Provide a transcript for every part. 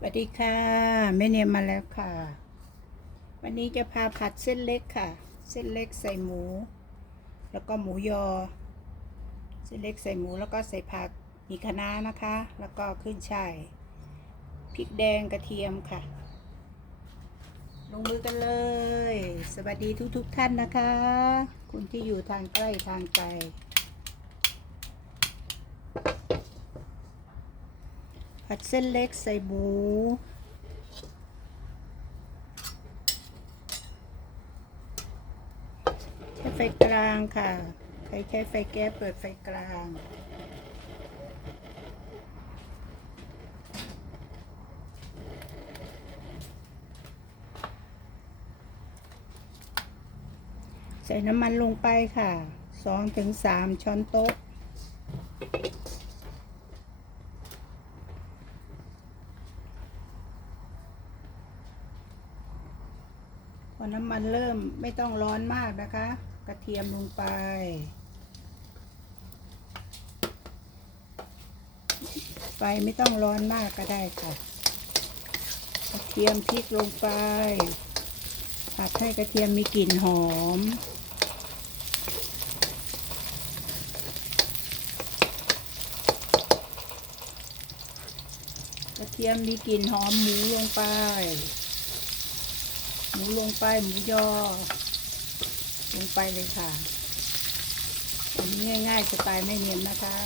สวัสดีค่ะแม่เนียมมาแล้วค่ะ วันนี้จะพาผัดเส้นเล็กค่ะ เส้นเล็กใส่หมู แล้วก็หมูยอ เส้นเล็กใส่หมูแล้วก็ใส่ผักมีคะน้านะคะ แล้วก็ขึ้นช่ายพริกแดงกระเทียมค่ะ ลงมือกันเลย สวัสดีทุกๆทท่านนะคะ คุณที่อยู่ทางใกล้ทางไกล ผัดเส้นเล็กใส่หมู ใช้ไฟกลางค่ะ ใครใช้ไฟแก๊สเปิดไฟกลางใส่น้ำมันลงไปค่ะสองถึงสามช้อนโต๊ะ พอน้ำมันเริ่มไม่ต้องร้อนมากนะคะ กระเทียมลงไป ไฟไม่ต้องร้อนมากก็ได้ค่ะ กระเทียมพริกลงไป ผัดให้กระเทียมมีกลิ่นหอมกระเทียมมีกลิ่นหอมหมูลงไป มูลงไปหมูยอ ลงไปเลยค่ะ อันนี้ง่ายๆสไตล์ไม่เนียนนะคะ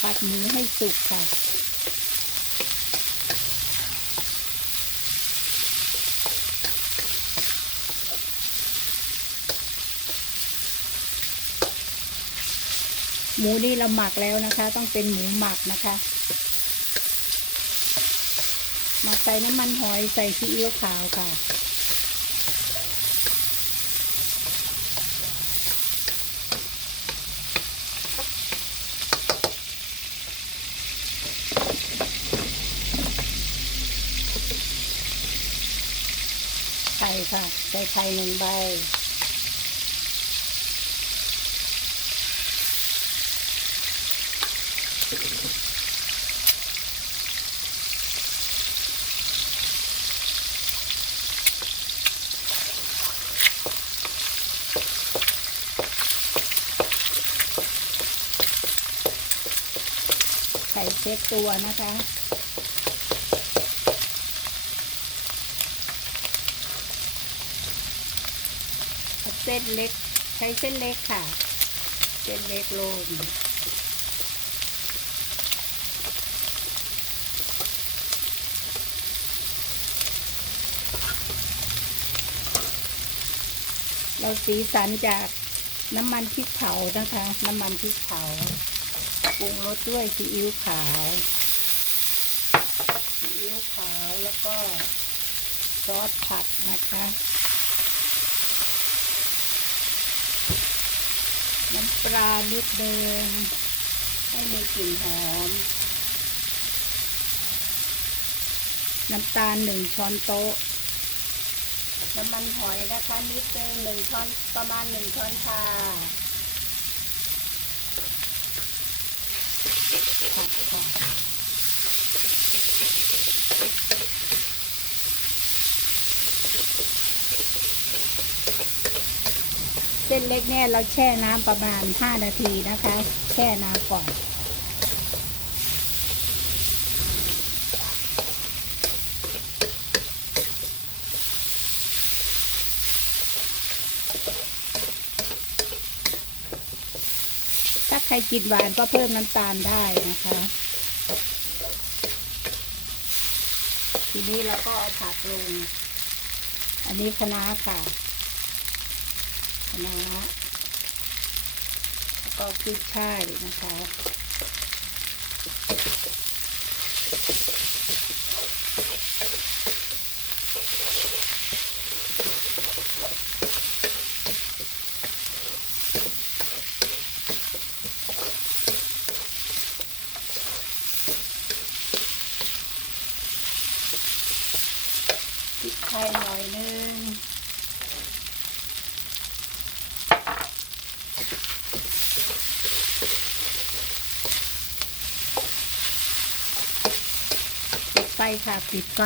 ผัดหมูให้สุกค่ะ หมูนี่เราหมักแล้วนะคะ ต้องเป็นหมูหมักนะคะหมักใส่น้ำมันหอยใส่ซีอิ๊วขาวค่ะ ไข่ค่ะ ใส่ไข่หนึ่งใบ ไข่เช็ดตัวนะคะ เส้นเล็กใช้เส้นเล็กค่ะ เส้นเล็กลงเราสีสันจากน้ำมันพริกเผานะคะ น้ำมันพริกเผา ปรุงรสด้วยซีอิ๊วขาวซีอิ๊วขาวแล้วก็ซอสผัดนะคะน้ำปลานิดเดิงให้มีกลิ่นหอม น้ำตาลหนึ่งช้อนโต๊ะ น้ำมันหอยนะคะนิดเดิงหนึ่งช้อนประมาณหนึ่งช้อนชาผัดค่ะ เส้นเล็กเนี่ยเราแช่น้ำประมาณ 5 นาทีนะคะ แช่น้ำก่อน ถ้า ใครกินหวานก็เพิ่มน้ำตาลได้นะคะ ทีนี้เราก็เอาผักลง อันนี้คะน้าค่ะคะน้าแล้วก็พริกช่ายนะคะ ทยหน่อยนึงปิดไฟค่ะ ปิดไฟ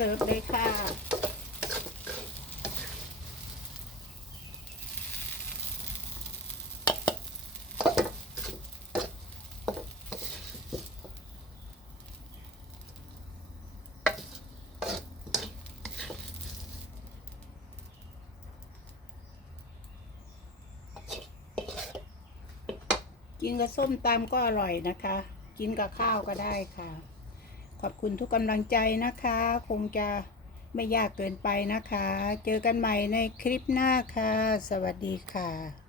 เสิร์ฟเลยค่ะ กินกับส้มตำก็อร่อยนะคะ กินกับข้าวก็ได้ค่ะ ขอบคุณทุกกำลังใจนะคะ คงจะไม่ยากเกินไปนะคะ เจอกันใหม่ในคลิปหน้าค่ะ สวัสดีค่ะ